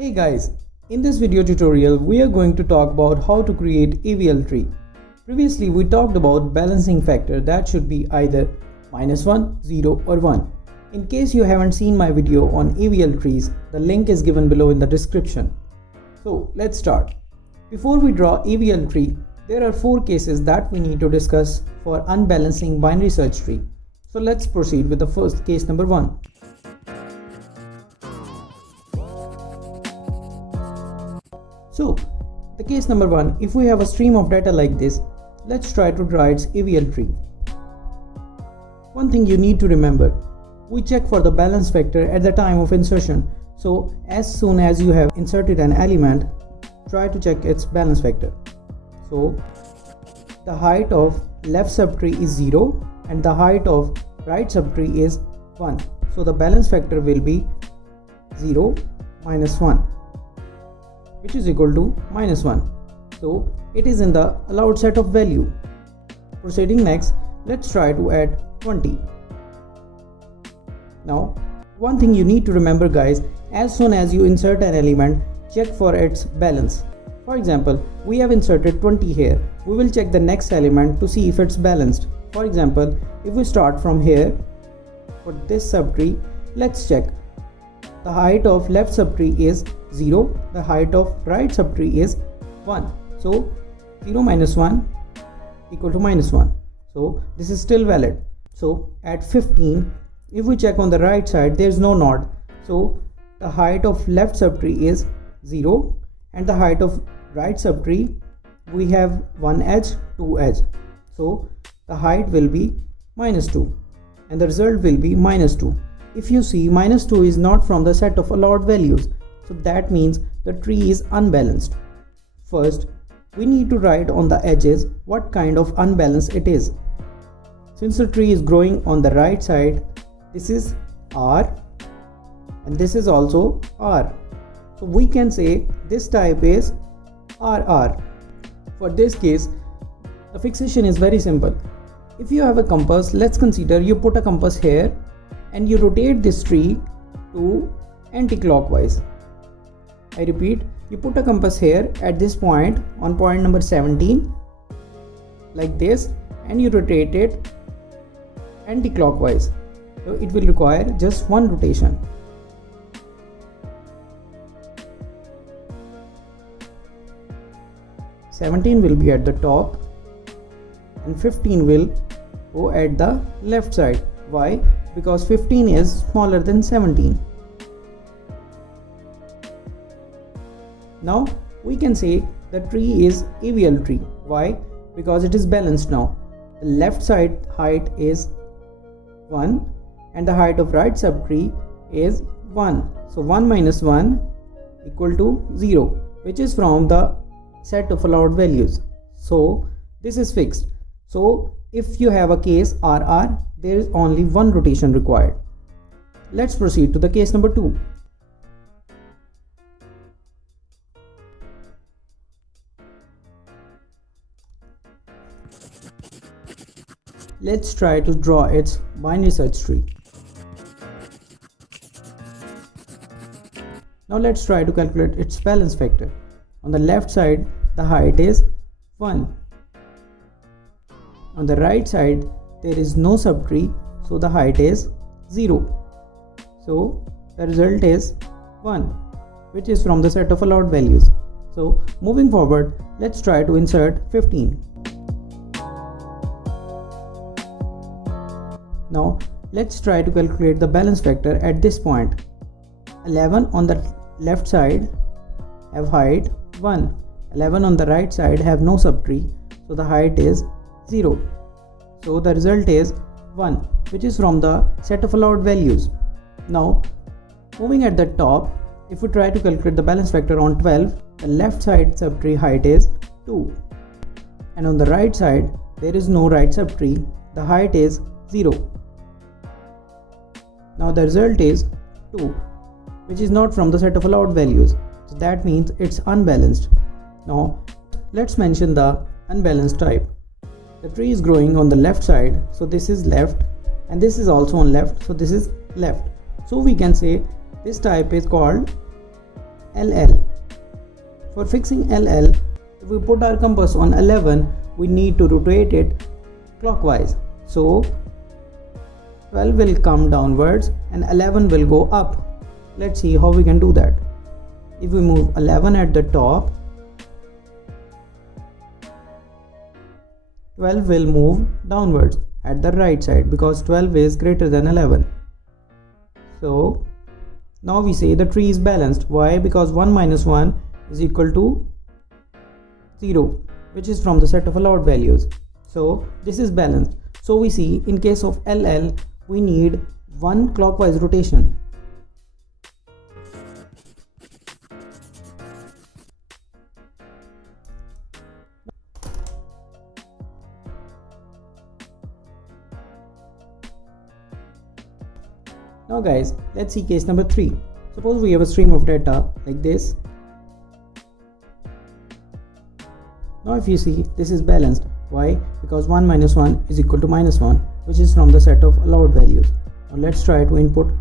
Hey guys, in this video tutorial we are going to talk about how to create AVL tree. Previously we talked about balancing factor that should be either -1, 0 or 1. In case you haven't seen my video on AVL trees, the link is given below in the description. So let's start. Before we draw AVL tree, there are 4 cases that we need to discuss for unbalancing binary search tree. So let's proceed with the first case number 1. So, the case number 1, if we have a stream of data like this, let's try to draw its AVL tree. One thing you need to remember, we check for the balance factor at the time of insertion. So, as soon as you have inserted an element, try to check its balance factor. So, the height of left subtree is 0 and the height of right subtree is 1. So, the balance factor will be 0 minus 1. Which is equal to -1. So it is in the allowed set of value. Proceeding next, let's try to add 20. Now, one thing you need to remember guys, as soon as you insert an element, check for its balance. For example, we have inserted 20 here. We will check the next element to see if it's balanced. For example, if we start from here, for this subtree, let's check. The height of left subtree is 0, the height of right subtree is 1. So 0 minus 1 equal to -1. So this is still valid. So at 15, if we check on the right side, there is no node. So the height of left subtree is 0 and the height of right subtree, we have 1 edge, 2 edge. So the height will be -2 and the result will be -2. If you see, -2 is not from the set of allowed values, so that means the tree is unbalanced. First, we need to write on the edges what kind of unbalance it is. Since the tree is growing on the right side, this is R and this is also R. So we can say this type is RR. For this case, the fixation is very simple. If you have a compass, let's consider you put a compass here and you rotate this tree to anti-clockwise. I repeat, you put a compass here at this point on point number 17 like this and you rotate it anti-clockwise. So it will require just one rotation. "17" will be at the top and 15 will go at the left side. Why? Because 15 is smaller than 17. Now we can say the tree is AVL tree. Why? Because it is balanced now. The left side height is 1 and the height of right subtree is 1. So 1 minus 1 equal to 0, which is from the set of allowed values. So this is fixed. So if you have a case RR, there is only one rotation required. Let's proceed to the case number 2. Let's try to draw its binary search tree. Now let's try to calculate its balance factor. On the left side, the height is 1. On the right side, there is no subtree, so the height is 0. So the result is 1, which is from the set of allowed values. So moving forward, let's try to insert 15. Now let's try to calculate the balance factor at this point. 11 on the left side have height 1. 11 on the right side have no subtree, so the height is 0. So the result is 1, which is from the set of allowed values. Now moving at the top, if we try to calculate the balance factor on 12, the left side subtree height is 2 and on the right side there is no right subtree, the height is 0. Now the result is 2, which is not from the set of allowed values, so that means it's unbalanced. Now let's mention the unbalanced type. The tree is growing on the left side, so this is left, and this is also on left, so this is left. So we can say this type is called LL. For fixing LL, if we put our compass on 11, we need to rotate it clockwise. So 12 will come downwards and 11 will go up. Let's see how we can do that. If we move 11 at the top, 12 will move downwards at the right side because 12 is greater than 11. So now we say the tree is balanced. Why? Because 1 minus 1 is equal to 0, which is from the set of allowed values. So this is balanced. So we see in case of LL, we need 1 clockwise rotation. Now guys, let's see case number 3. Suppose we have a stream of data like this. Now if you see, this is balanced. Why? Because 1 minus 1 is equal to minus 1, which is from the set of allowed values. Now let's try to input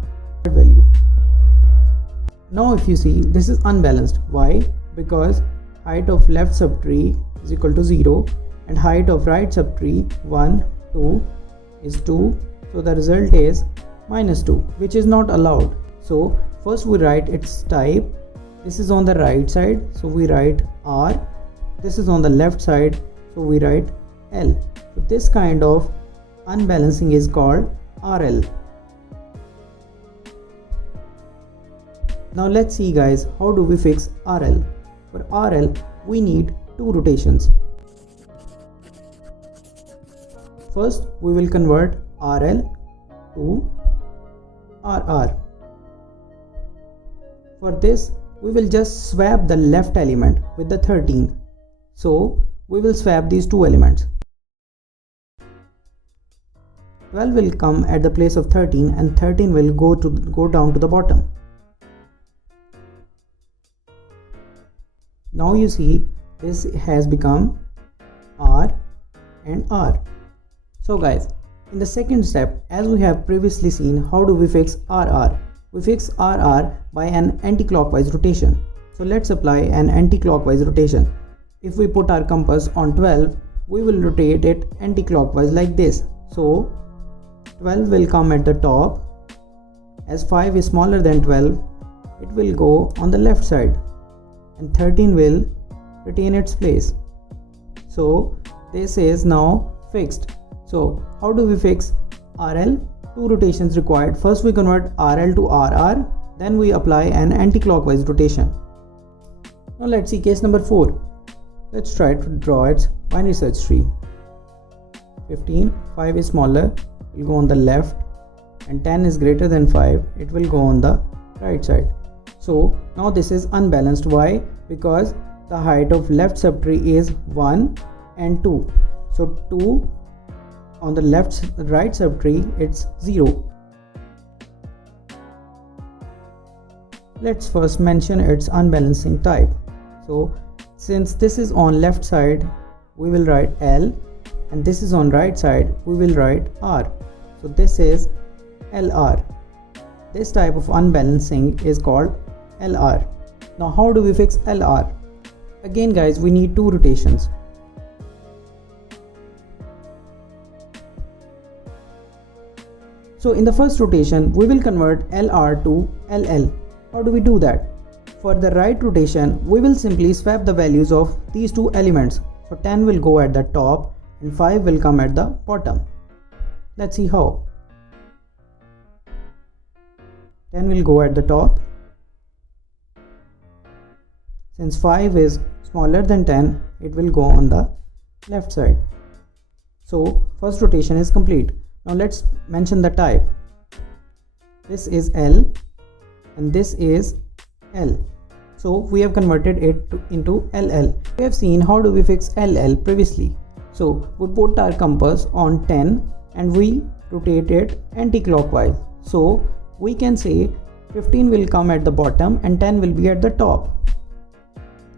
that value. Now if you see, this is unbalanced. Why? Because height of left subtree is equal to 0 and height of right subtree 1, 2 is 2. So the result is minus 2, which is not allowed. So first we write its type. This is on the right side, so we write R. This is on the left side, so we write L. So this kind of unbalancing is called RL. Now let's see guys, how do we fix RL? For RL, we need 2 rotations. First, we will convert RL to RR. For this, we will just swap the left element with the 13. So we will swap these 2 elements. 12 will come at the place of 13 and 13 will go down to the bottom. Now you see this has become R and R. So guys, in the second step, as we have previously seen, how do we fix RR? We fix RR by an anti-clockwise rotation. So let's apply an anti-clockwise rotation. If we put our compass on 12, we will rotate it anti-clockwise like this. So 12 will come at the top. As 5 is smaller than 12, it will go on the left side and 13 will retain its place. So this is now fixed. So how do we fix RL? 2 rotations required. First we convert RL to RR, then we apply an anti-clockwise rotation. Now let's see case number 4. Let's try to draw its binary search tree. 15, 5 is smaller, will go on the left, and 10 is greater than 5, it will go on the right side. So now this is unbalanced. Why? Because the height of left subtree is 1 and 2. So 2 on the right subtree, it's 0. Let's first mention its unbalancing type. So since this is on left side, we will write L, and this is on right side, we will write R. So this is LR. This type of unbalancing is called LR. Now how do we fix LR? Again guys, we need 2 rotations. So in the first rotation, we will convert LR to LL. How do we do that? For the right rotation, we will simply swap the values of these 2 elements. So 10 will go at the top and 5 will come at the bottom. Let's see how. 10 will go at the top. Since 5 is smaller than 10, it will go on the left side. So first rotation is complete. Now let's mention the type. This is L and this is L. So we have converted it into LL. We have seen how do we fix LL previously. So we put our compass on 10 and we rotate it anti-clockwise. So we can say 15 will come at the bottom and 10 will be at the top.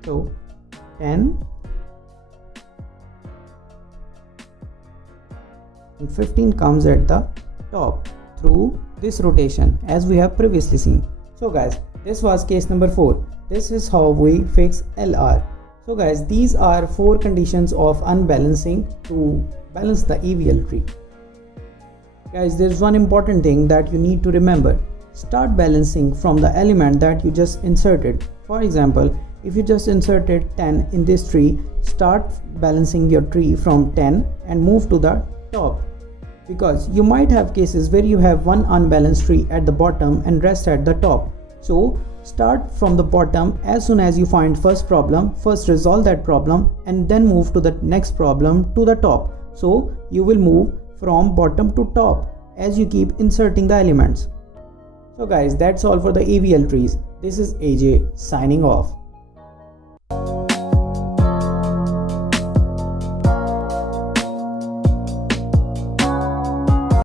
So 10 and 15 comes at the top through this rotation as we have previously seen. So guys, this was case number 4. This is how we fix LR. So guys, these are 4 conditions of unbalancing to balance the AVL tree. Guys, there is one important thing that you need to remember. Start balancing from the element that you just inserted. For example, if you just inserted 10 in this tree, start balancing your tree from 10 and move to the top. Because you might have cases where you have one unbalanced tree at the bottom and rest at the top. So start from the bottom. As soon as you find first problem, first resolve that problem and then move to the next problem to the top. So you will move from bottom to top as you keep inserting the elements. So guys, that's all for the AVL trees. This is AJ signing off.